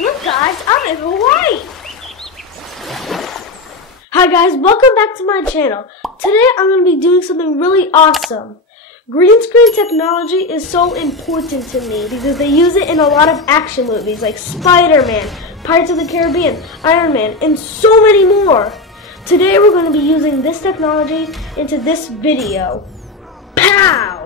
Look guys, I'm in Hawaii! Hi guys, welcome back to my channel. Today I'm going to be doing something really awesome. Green screen technology is so important to me because they use it in a lot of action movies like Spider-Man, Pirates of the Caribbean, Iron Man, and so many more. Today we're going to be using this technology into this video. Pow!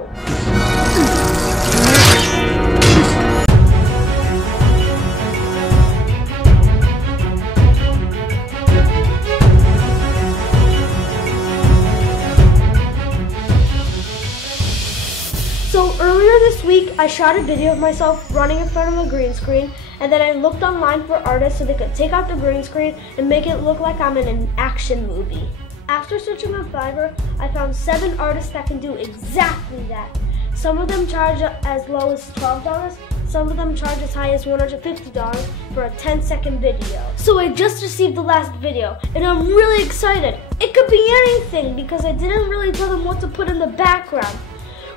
So earlier this week, I shot a video of myself running in front of a green screen, and then I looked online for artists so they could take out the green screen and make it look like I'm in an action movie. After searching on Fiverr, I found 7 artists that can do exactly that. Some of them charge as low as $12, some of them charge as high as $150 for a 10-second video. So I just received the last video, and I'm really excited. It could be anything because I didn't really tell them what to put in the background.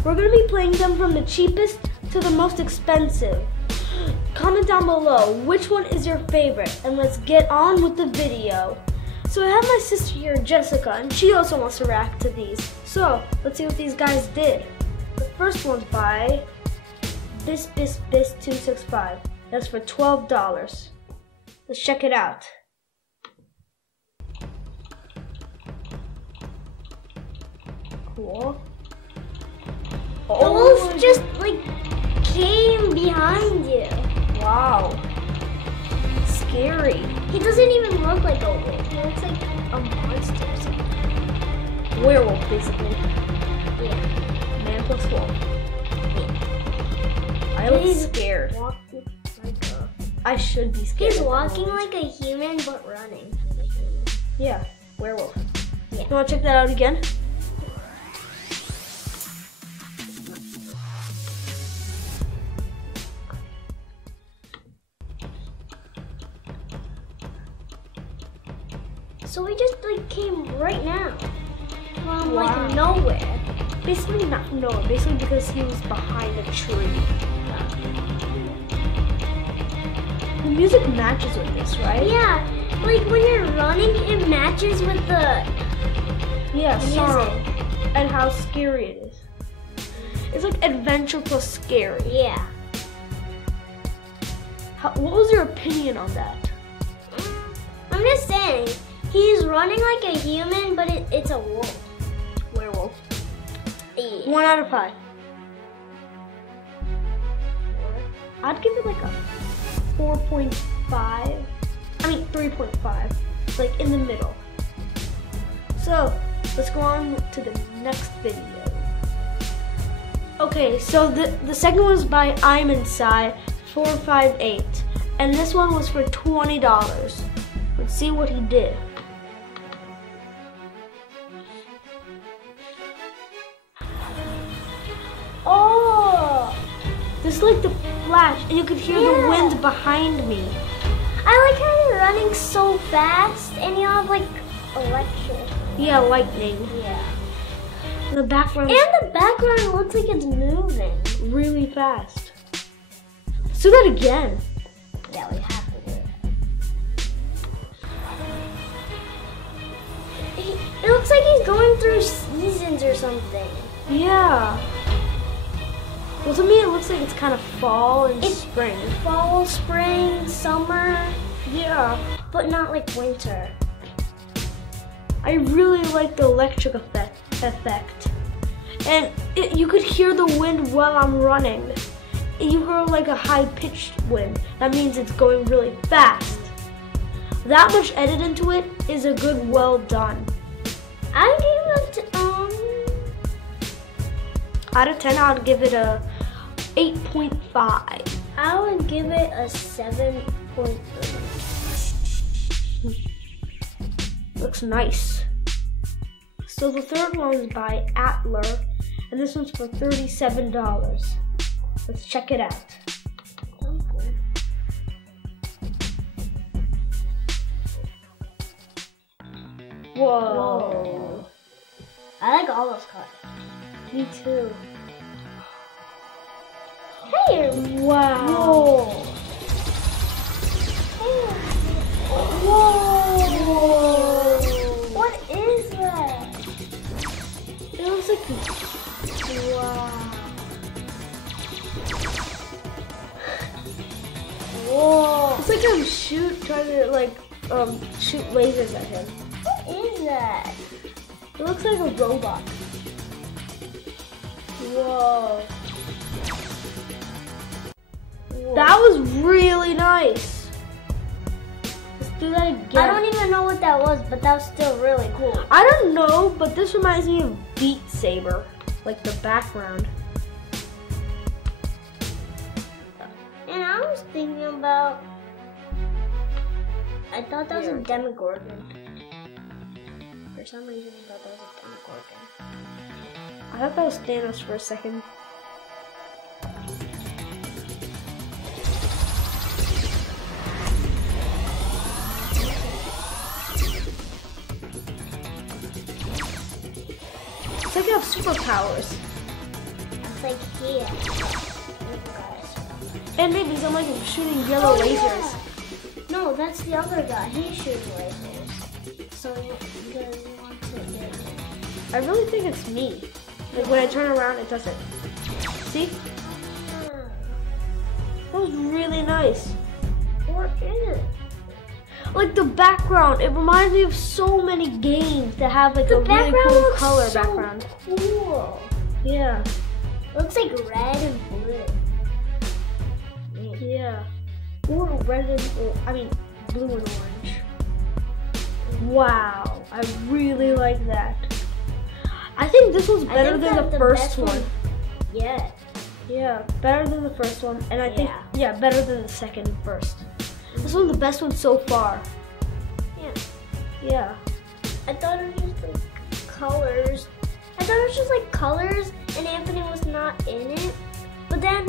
We're going to be playing them from the cheapest to the most expensive. Comment down below which one is your favorite, and let's get on with the video. So I have my sister here, Jessica, and she also wants to react to these. So let's see what these guys did. The first one's by Bis265. That's for $12. Let's check it out. Cool. The wolf just like came behind you. Wow. Scary. He doesn't even look like a wolf. He looks like a monster or something. Werewolf, basically. Yeah. Man plus wolf. Yeah. I look scared. I should be scared. He's walking like a human but running. Yeah, werewolf. Yeah. You want to check that out again? So we just like came right now from Wow. like nowhere. Basically not nowhere, basically because he was behind a tree. The music matches with this, right? Yeah, like when you're running, it matches with the song music. and how scary it is. It's like adventure plus scary. Yeah. What was your opinion on that? I'm just saying, he's running like a human, but it's a wolf. Werewolf. Yeah. 1 out of 5. I'd give it like a 4.5. I mean 3.5. Like in the middle. So let's go on to the next video. Okay, so the second one was by I'm Inside 458, and this one was for $20. Let's see what he did. Oh! This is like the flash, and you could hear the wind behind me. I like how you're running so fast, and you have like electric. Yeah, lightning. Yeah. The background. And the background looks like it's moving. Really fast. Let's do that again. Yeah, we have to do it. It looks like he's going through seasons or something. Yeah. Well, to me, it looks like it's kind of fall and spring. Fall, spring, summer. Yeah. But not like winter. I really like the electric effect. And you could hear the wind while I'm running. You hear like a high-pitched wind. That means it's going really fast. That much edit into it is a good, well done. I give it out of 10, I would give it a 8.5. I would give it a 7.3. Looks nice. So the third one is by Atler, and this one's for $37. Let's check it out. Whoa. I like all those colors. Me too. Hey! Wow. Whoa. looks like I'm trying to like shoot lasers at him. What is that? It looks like a robot. Whoa. Whoa. That was really nice. Let's do that again. I don't even know what that was, but that was still really cool. I don't know, but this reminds me of Beat Saber, like the background. And I was thinking about, I thought that was a Demogorgon. For some reason, I thought that was a Demogorgon. I thought that was Thanos for a second. It's like you have superpowers. It's like here. And maybe I'm like shooting yellow lasers. Yeah. No, that's the other guy. He's shooting lasers. So you guys want to get it. I really think it's me. Like when I turn around, it doesn't. See? That was really nice. What is it? Like the background, it reminds me of so many games that have like a really cool color background. Cool. Yeah. It looks like red and blue. Yeah. Or red and, blue and orange. Wow. I really like that. I think this was better than the first one. Yeah. Yeah, better than the first one. And I think, better than the second and first. This one's the best one so far. Yeah. Yeah. I thought it was just like colors. I thought it was just like colors and Anthony was not in it. But then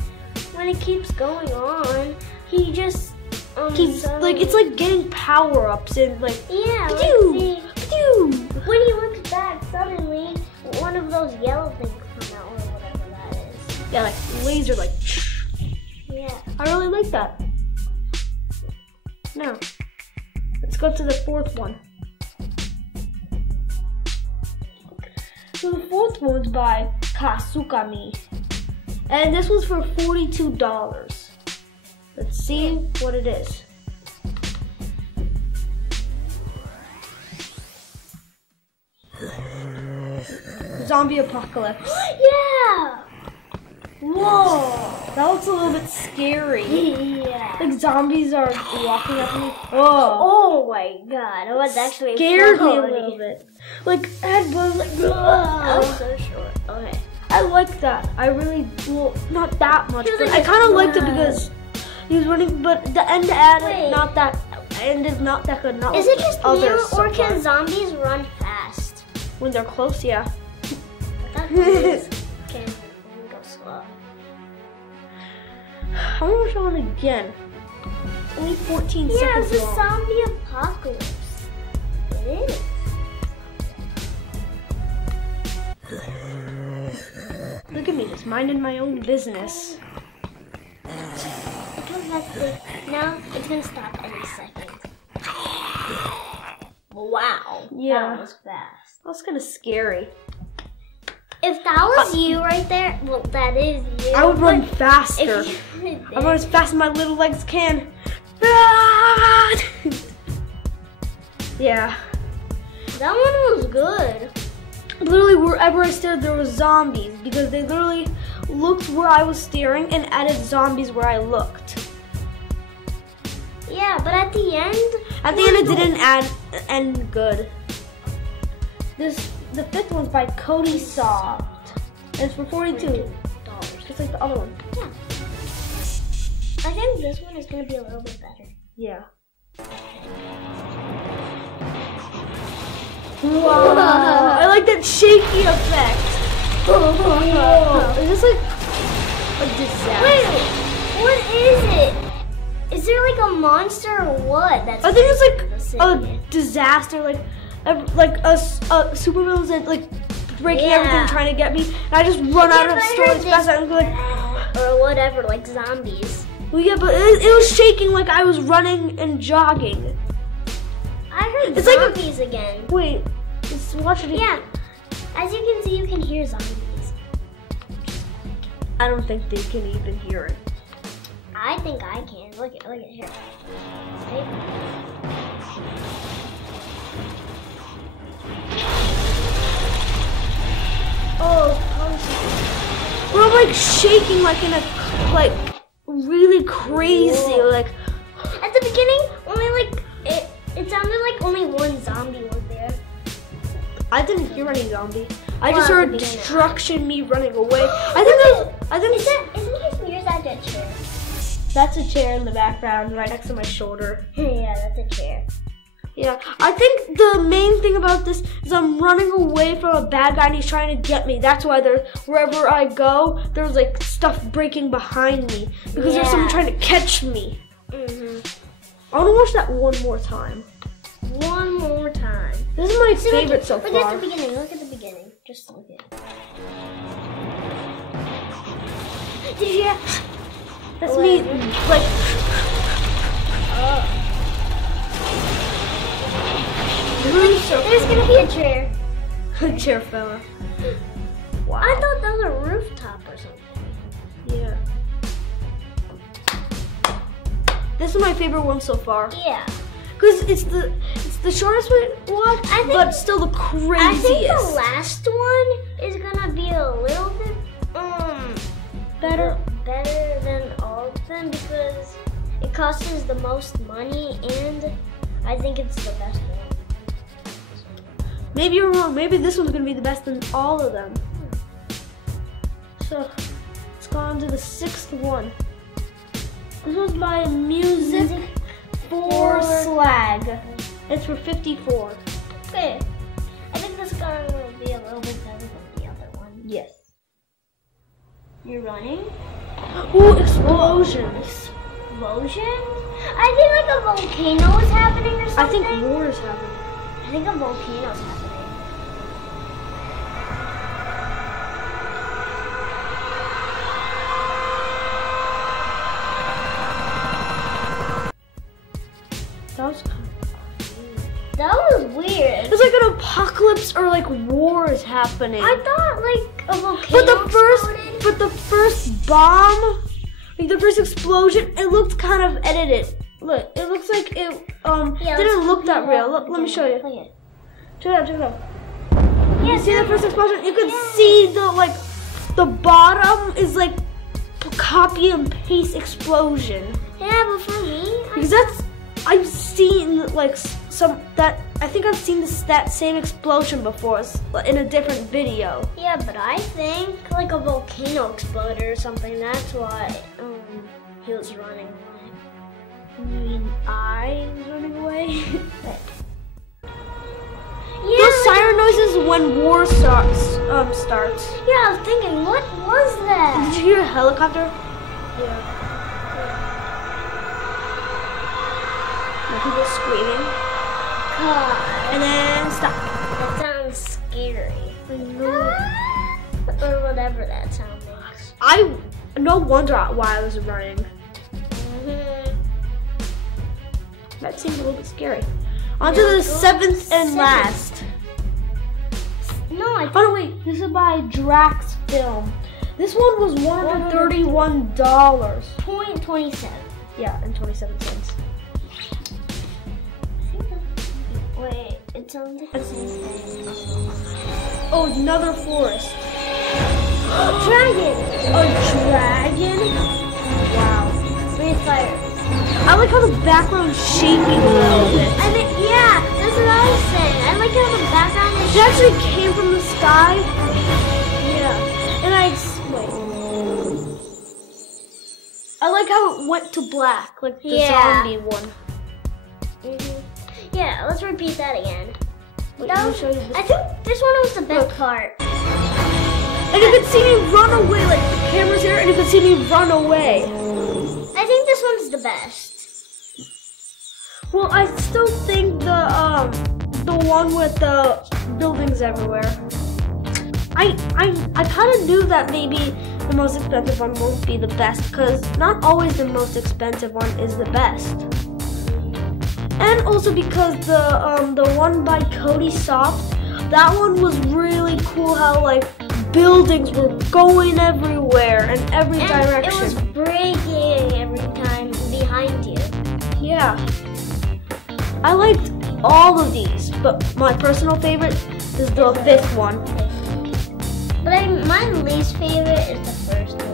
when it keeps going on, he just keeps like it's like getting power-ups and like when he looks back, suddenly one of those yellow things come out or whatever that is. Yeah, like laser, like. Yeah. I really like that. Now, let's go to the fourth one. So the fourth one's by Kasukami. And this was for $42. Let's see what it is. Zombie apocalypse. Yeah! Whoa! That looks a little bit scary. Yeah. Like zombies are walking up to me. Oh my god, it was actually scared funny. me a little bit. Like, head was like, that was so short. Okay. I like that. I really, well, not that much, but I kind of liked it because he was running, but the end not that, end is not that good. Not is like it just others new, or can zombies run fast? When they're close, yeah. I thought zombies can only go slow. I'm gonna show it again. It's only 14 seconds long. Yeah, it's a zombie apocalypse. It is. Look at me, just minding my own business. Now it's gonna stop any second. Wow. Yeah. That was fast. That was kind of scary. If that was you right there, well, that is you. I would run faster. I run as fast as my little legs can. Yeah. That one was good. Literally, wherever I stared, there was zombies because they literally looked where I was staring and added zombies where I looked. Yeah, but at the end, it didn't end good. The fifth one's by Cody Soft. And it's for $42. Just like the other one. Yeah. I think this one is gonna be a little bit better. Yeah. Wow. I like that shaky effect. Whoa. Is this like a disaster? Wait, what is it? Is there like a monster or what? I think it's like a disaster, like a supervillains that like breaking everything, trying to get me, and I just run out of store as fast as I like, or whatever, like zombies. Well, yeah, but it was shaking like I was running and jogging. I heard it's zombies again. Wait, let's watch it again. Yeah, as you can see, you can hear zombies. I don't think they can even hear it. I think I can. Look at here. See? Oh, bro, I'm like shaking like in a really crazy. Whoa. Like at the beginning, only like it sounded like only one zombie was there. I didn't hear any zombie. I Well, just at heard the beginning. destruction, me running away. Isn't his mirror that a chair? That's a chair in the background right next to my shoulder. Yeah, that's a chair. Yeah, I think the main thing about this is I'm running away from a bad guy and he's trying to get me. That's why wherever I go, there's like stuff breaking behind me because there's someone trying to catch me. I want to watch that one more time. One more time. This is my favorite so far. Look at the beginning. Look at the beginning. Just look at it. Did you hear? That's me, like. There's gonna be a chair. A chair fella. Wow. I thought that was a rooftop or something. Yeah. This is my favorite one so far. Yeah. Because it's the shortest one, but still the craziest. I think the last one is gonna be a little bit better than all of them because it costs the most money and I think it's the best one. Maybe you're wrong. Maybe this one's gonna be the best in all of them. So let's go on to the 6th one. This was by Music for Slag. It's for 54. Okay. I think this is gonna be a little bit better than the other one. Yes. You're running? Ooh, explosions. Explosion? I think like a volcano is happening or something. I think war is happening. I think a volcano is happening. That was weird. It's like an apocalypse or like war is happening. I thought like a volcano exploded. But the first bomb, like the first explosion, it looked kind of edited. Look, it looks like it didn't look that real. Look, let me show you. Check it out. Yeah, You see the first explosion? You can see the bottom is like copy and paste explosion. Yeah, but for me, Because I've seen like I think I've seen that same explosion before in a different video. yeah, but I think like a volcano exploded or something. That's why he was running away. You mean I was running away? Yeah, Those siren noises when war starts. Yeah, I was thinking, what was that? Did you hear a helicopter? Yeah. Like people screaming. God, And then stop. that sounds scary. Or whatever that sound makes. No wonder why I was running. That seemed a little bit scary. On to the 7th and last. No, Oh no, wait, this is by Drax Film. This one was $131. .27. Yeah, and 27 cents. Wait, it sounds like the same thing. Oh, another forest. Dragon! A dragon? Wow. Breathe fire. I like how the background's shaking a little bit. I mean, yeah, that's what I was saying. I like how the background is It actually came from the sky. Yeah. And wait. I like how it went to black, like the zombie one. Yeah, let's repeat that again. Wait, let me show you this. I think this one was the best part. And you can see me run away, like the camera's here, and you can see me run away. I think this one's the best. Well, I still think the one with the buildings everywhere. I kind of knew that maybe the most expensive one won't be the best, because not always the most expensive one is the best. And also because the one by Cody Soft, that one was really cool. How like buildings were going everywhere in every direction. It was breaking everything. I liked all of these, but my personal favorite is the fifth one. But my least favorite is the first one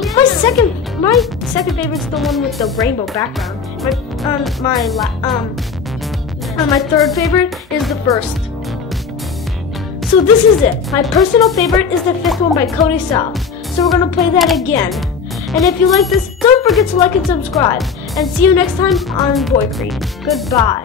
because my second favorite is the one with the rainbow background. My third favorite is the first. So this is it. My personal favorite is the fifth one by Cody South. So we're gonna play that again. And if you like this, don't forget to like and subscribe. And see you next time on Boycreed. Goodbye.